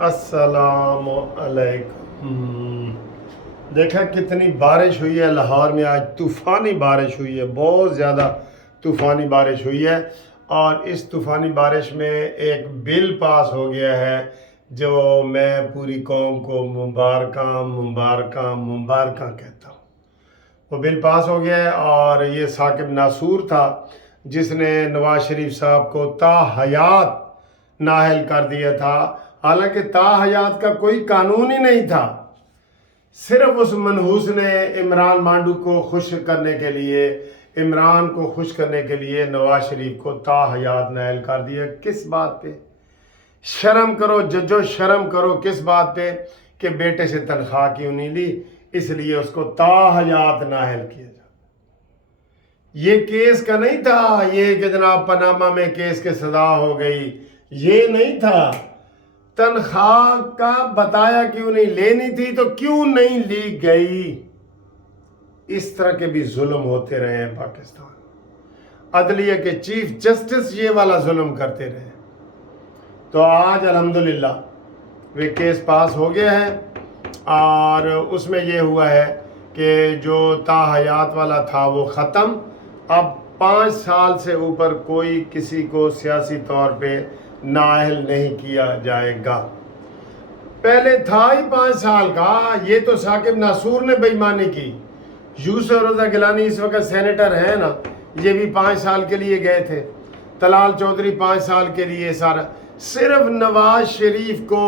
अस्सलाम अलैकुम। देखा कितनी बारिश हुई है लाहौर में आज, तूफ़ानी बारिश हुई है, बहुत ज़्यादा तूफ़ानी बारिश हुई है। और इस तूफ़ानी बारिश में एक बिल पास हो गया है जो मैं पूरी कौम को मुबारकां मुबारकां मुबारकां कहता हूँ। वो बिल पास हो गया है और ये साकिब नासूर था जिसने नवाज शरीफ साहब को ताहयात नाअहल कर दिया था। हालांकि ताहयात का कोई कानून ही नहीं था, सिर्फ उस मनहूस ने इमरान मांडू को खुश करने के लिए, इमरान को खुश करने के लिए नवाज शरीफ को ताहयात नाअहल कर दिया। किस बात पे? शर्म करो जजो, शर्म करो। किस बात पे? कि बेटे से तनख्वाह क्यों नहीं ली, इसलिए उसको ताहयात नाअहल किया जाए। ये केस का नहीं था, ये कि जनाब पनामा में केस के सजा हो गई, ये नहीं था। तनख्वाह का बताया क्यों नहीं, लेनी थी तो क्यों नहीं ली गई। इस तरह के भी जुल्म होते रहे हैं पाकिस्तान। अदलिया के चीफ जस्टिस ये वाला जुल्म करते रहे। तो आज अल्हम्दुलिल्लाह वे केस पास हो गया है और उसमें ये हुआ है कि जो ताहयात वाला था वो ख़त्म। अब 5 साल से ऊपर कोई किसी को सियासी तौर पे नाअहल नहीं किया जाएगा। पहले था ही 5 साल का। ये तो साकिब नासूर ने बेईमानी की। यूसुफ रज़ा गिलानी इस वक्त सेनेटर है ना, ये भी 5 साल के लिए गए थे। तलाल चौधरी 5 साल के लिए। सारा सिर्फ नवाज शरीफ को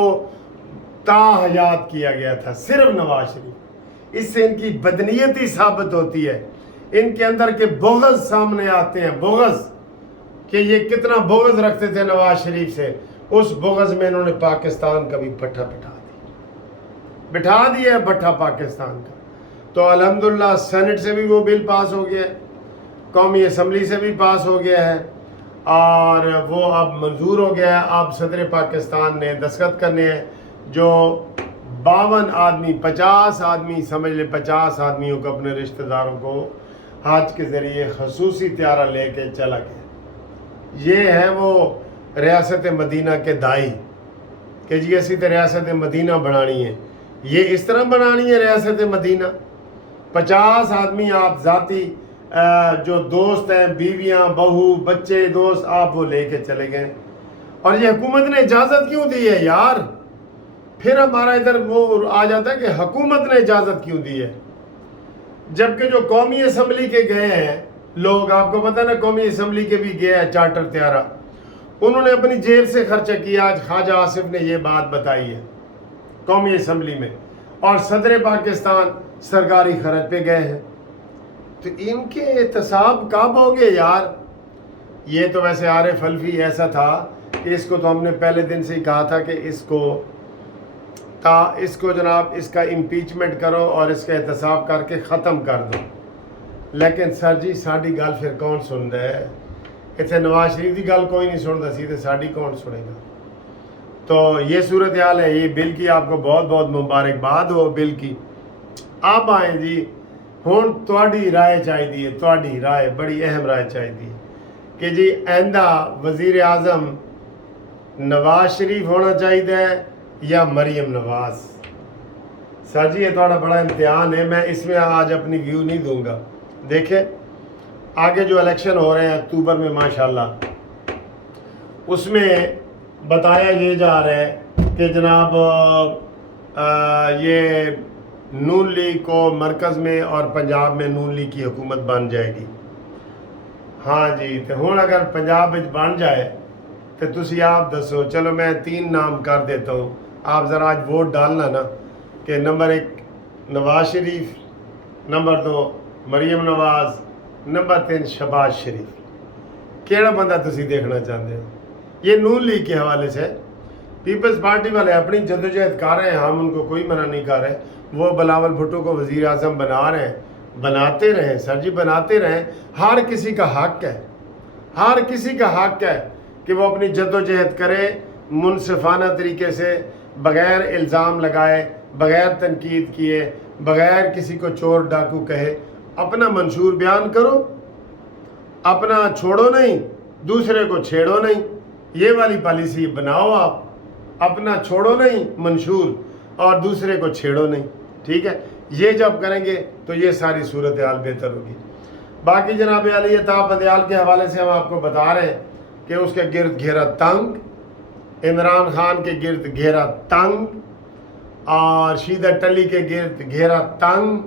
ताहयात किया गया था, सिर्फ नवाज शरीफ। इससे इनकी बदनीयती साबित होती है, इनके अंदर के बोगस सामने आते हैं। बोगस कि ये कितना बोगस रखते थे नवाज शरीफ से, उस बोगस में इन्होंने पाकिस्तान का भी पट्टा बिठा दिया है, भट्ठा पाकिस्तान का। तो अल्हम्दुलिल्लाह सेनेट से भी वो बिल पास हो गया है, कौमी असम्बली से भी पास हो गया है और वो अब मंजूर हो गया है। अब सदर पाकिस्तान ने दस्तखत करने हैं। जो 52 आदमी, 50 आदमी समझ ले, 50 आदमियों को, अपने रिश्तेदारों को हज के ज़रिए खसूसी त्यारा लेके चला गया। ये है वो रियासत मदीना के दाई कि जी असी तो रियासत मदीना बनानी है। ये इस तरह बनानी है रियासत मदीना। 50 आदमी आप ज़ाती जो दोस्त हैं, बीवियां, बहू, बच्चे, दोस्त, आप वो लेके चले गए। और ये हुकूमत ने इजाज़त क्यों दी है यार? फिर हमारा इधर वो आ जाता है कि हुकूमत ने इजाज़त क्यों दी है, जबकि जो कौमी असम्बली के गए हैं लोग, आपको पता है ना, कौमी असम्बली के भी गए हैं चार्टर त्यारा, उन्होंने अपनी जेब से खर्चा किया। आज ख्वाजा आसिफ ने ये बात बताई है कौमी असम्बली में, और सदर पाकिस्तान सरकारी खर्च पे गए हैं। तो इनके एहतसाब कब होंगे यार? ये तो वैसे आरिफ अल्वी ऐसा था कि इसको तो हमने पहले दिन से ही कहा था कि इसको जनाब इसका इम्पीचमेंट करो और इसका एहतसाब करके ख़त्म कर दो। लेकिन सर जी साड़ी गल फिर कौन सुन रहा है? इतने नवाज शरीफ की गल कोई नहीं सुनता सी, तो साड़ी कौन सुनेगा? तो ये सूरत हाल है। ये बिल की आपको बहुत बहुत मुबारकबाद हो बिल की। आप आए जी, हुण तुहाडी राय चाहिए, तुहाडी राय बड़ी अहम राय चाहिए कि जी आइंदा वज़ीर आज़म नवाज शरीफ होना चाहिए या मरियम नवाज? सर जी ये थोड़ा बड़ा इम्तिहान है, मैं इसमें आज अपनी व्यू नहीं दूंगा। देखें आगे जो इलेक्शन हो रहे हैं अक्टूबर में माशाल्लाह, उसमें बताया ये जा रहा है कि जनाब ये नून लीग को मरकज़ में और पंजाब में नून लीग की हुकूमत बन जाएगी। हाँ जी, तो हुण अगर पंजाब में बन जाए तो तुसी आप दसो। चलो मैं 3 नाम कर देता हूँ, आप ज़रा आज वोट डालना ना कि number 1 Nawaz Sharif, number 2 Maryam Nawaz, number 3 Shahbaz शरीफ। केड़ा बंदा तुसी देखना चाहते हो? ये नून लीग के हवाले से पीपल्स पार्टी वाले अपनी जद्दोजहद कर रहे हैं, हम उनको कोई मना नहीं कर रहे। वो बिलावल भुट्टो को वज़ीर आज़म बना रहे हैं, बनाते रहें सर जी, बनाते रहें। हर किसी का हक है, हर किसी का हक है कि वो अपनी जद्दोजहद करे मुनसिफाना तरीके से, बग़ैर इल्ज़ाम लगाए, बग़ैर तनकीद किए, बग़ैर किसी को चोर डाकू कहे, अपना मंशूर बयान करो, अपना छोड़ो नहीं, दूसरे को छेड़ो नहीं। ये वाली पॉलिसी बनाओ आप। अपना छोड़ो नहीं मंशूर और दूसरे को छेड़ो नहीं, ठीक है। ये जब करेंगे तो ये सारी सूरत हाल बेहतर होगी। बाकी जनाब अली ताप बंदयाल के हवाले से हम आपको बता रहे हैं कि उसके गिर्द घेरा तंग, इमरान खान के गिर्द घेरा तंग और शीदा टली के गिर्द घेरा तंग।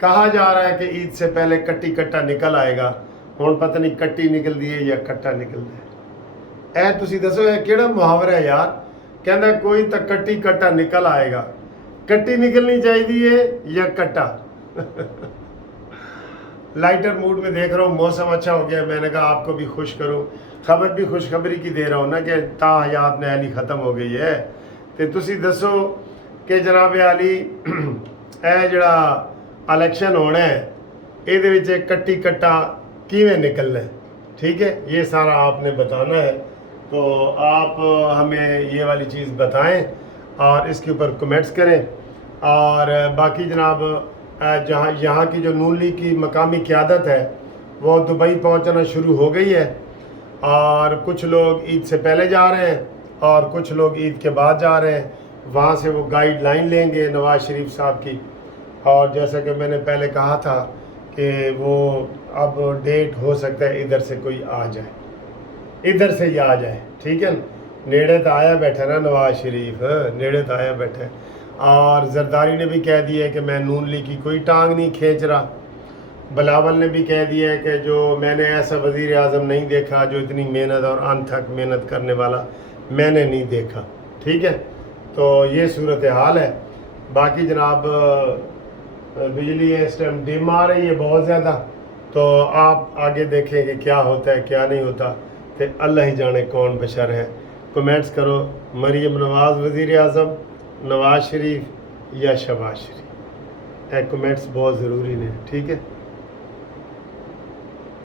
कहा जा रहा है कि ईद से पहले कट्टी कट्टा निकल आएगा, हुण पता नहीं कट्टी निकलदी है या कट्टा निकलदा है। तुसी दसो यह केड़ा मुहावरा है यार, कहंदा कोई तो कट्टी कट्टा निकल आएगा। कट्टी निकलनी चाहिए या कट्टा? लाइटर मूड में देख रहा हूँ, मौसम अच्छा हो गया, मैंने कहा आपको भी खुश करूँ। खबर भी खुशखबरी की दे रहा हूँ ना कि ताहयात नैली ख़त्म हो गई है। तो तुसी दसो कि जनाब अली ए जड़ा इलेक्शन होना है, ये कट्टी कट्टा किवें निकलना है, ठीक है, ये सारा आपने बताना है। तो आप हमें ये वाली चीज़ बताएं और इसके ऊपर कमेंट्स करें। और बाकी जनाब जहाँ यहाँ की जो नून लीग की मकामी क़यादत है वो दुबई पहुँचना शुरू हो गई है, और कुछ लोग ईद से पहले जा रहे हैं और कुछ लोग ईद के बाद जा रहे हैं। वहाँ से वो गाइडलाइन लेंगे नवाज़ शरीफ साहब की, और जैसा कि मैंने पहले कहा था कि वो अब डेट हो सकता है इधर से कोई आ जाए, इधर से ही आ जाए, ठीक है। नेड़े तो आया बैठा ना नवाज शरीफ, नेड़े तो आया बैठा है। और जरदारी ने भी कह दिया है कि मैं नून लीग की कोई टांग नहीं खींच रहा। बिलावल ने भी कह दिया है कि जो मैंने ऐसा वज़ीर आज़म नहीं देखा जो इतनी मेहनत और अनथक मेहनत करने वाला मैंने नहीं देखा, ठीक है। तो ये सूरत हाल है। बाकी जनाब बिजली इस टाइम डिम आ रही है बहुत ज़्यादा, तो आप आगे देखें कि क्या होता है क्या नहीं होता, तो अल्लाह ही जाने कौन बशर है। कमेंट्स करो, मरीम नवाज़ वज़ीर आज़म, नवाज़ शरीफ या शहबाज शरीफ। कमेंट्स बहुत ज़रूरी हैं, ठीक है।